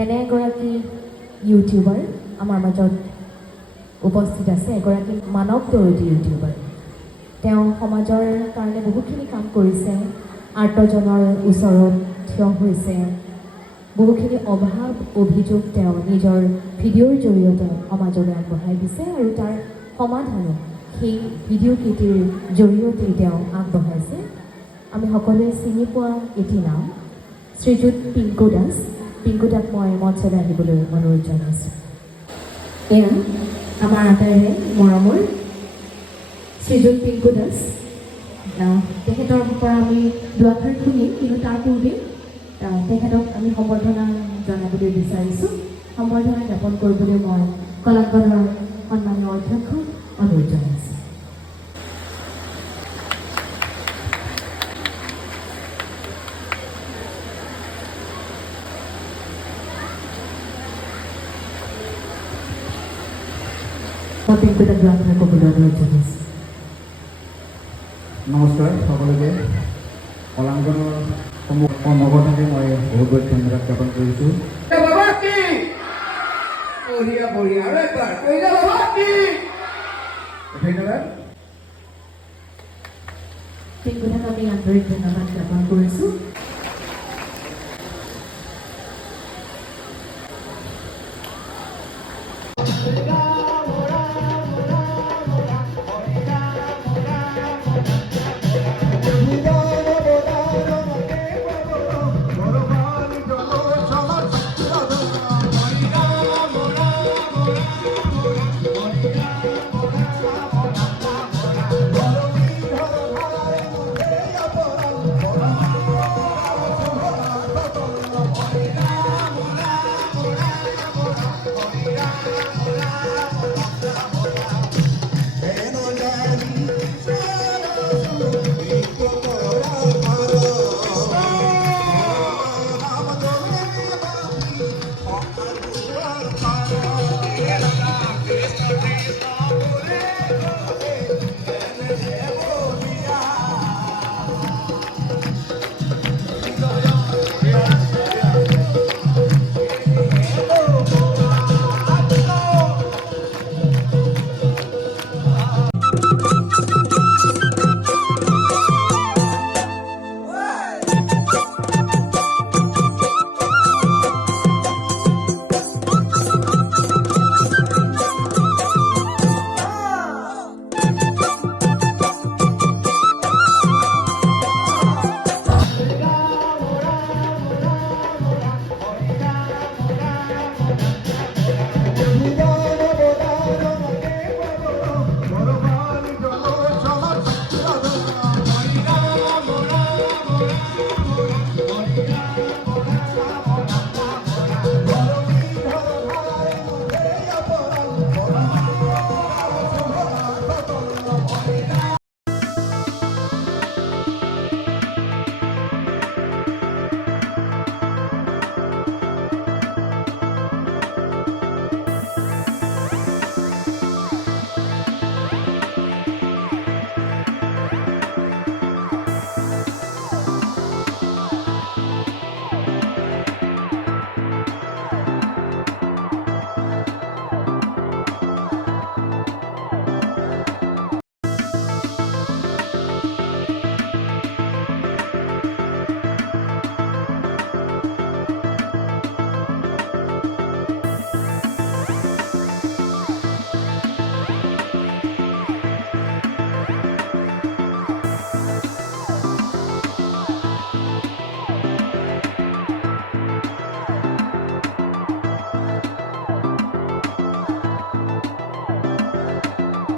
এনে এগৰাকী ইউটিউবাৰ আমাৰ মাজত উপস্থিত আছে, এগৰাকী মানৱ দৰদী ইউটিউবাৰ। তেওঁ সমাজৰ কাৰণে বহুখিনি কাম কৰিছে, আৰ্তজনৰ ওচৰত থিয় হৈছে, বহুখিনি অভাৱ অভিযোগ তেওঁ নিজৰ ভিডিঅ'ৰ জৰিয়তে সমাজলৈ আগবঢ়াই দিছে আৰু তাৰ সমাধানো সেই ভিডিঅ' কেইটিৰ জৰিয়তেই তেওঁ আগবঢ়াইছে। আমি সকলোৱে চিনি পোৱা এটি নাম শ্ৰীযুত পিংকু দাস। পিংকু দাক মই মঞ্চলৈ আহিবলৈ অনুৰোধ জনাইছোঁ। এয়া আমাৰ আটাইৰে মৰমৰ শ্ৰীযুত পিংকু দাস। তেখেতৰ পৰা আমি দুআষাৰ শুনিম, কিন্তু তাৰ পূৰ্বে তেখেতক আমি সম্বৰ্ধনা জনাবলৈ বিচাৰিছোঁ। সম্বৰ্ধনা জ্ঞাপন কৰিবলৈ মই কলাংগনৰ সন্মানীয় অধ্যক্ষক অনুৰোধ জনাইছোঁ। নমস্কাৰ সকলোকে। কলাংগনৰ সমগ্ৰ থাকে মই বহুত বহুত ধন্যবাদ জ্ঞাপন কৰিছোঁ। ধন্যবাদ। পিংকুদাক আমি আন্তৰিক ধন্যবাদ জ্ঞাপন কৰিছোঁ।